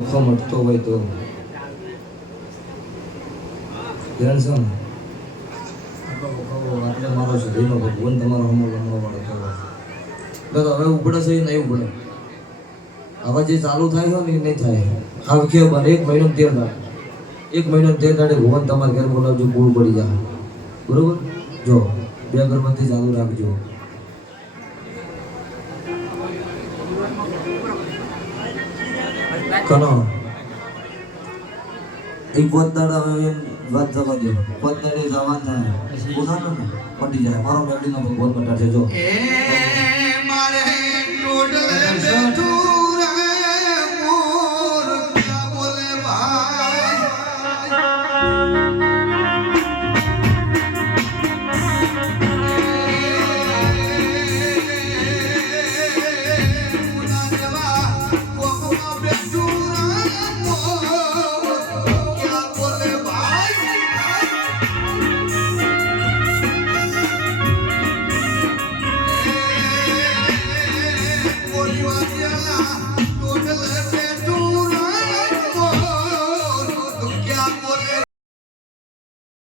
દુઃખો મટતો હોય તો. છે ને? મારો શરીરનો ભગવાન તમારો હમો ગમવા વાળો થયો બસ હવે ઉપડે છે નહીં ઉપડે હવે જે ચાલુ થાય છે ને એ નહીં થાય. આ વખતે બને એક મહિનો તેર દાડે. એક મહિનો તેર દાડે ભગવાન તમારા ઘેર બોલાવજો પૂરું પડી જાય. બરોબર? જો, બે અગરબત્તી ચાલુ રાખજો. કનો એક પોતદાડા હવે વાત જવા દો પોતદાડે જવાન થાય પોતાનો પટી જાય મારો મેમરીનો ભગવાન બટાશે જો એ બોલે?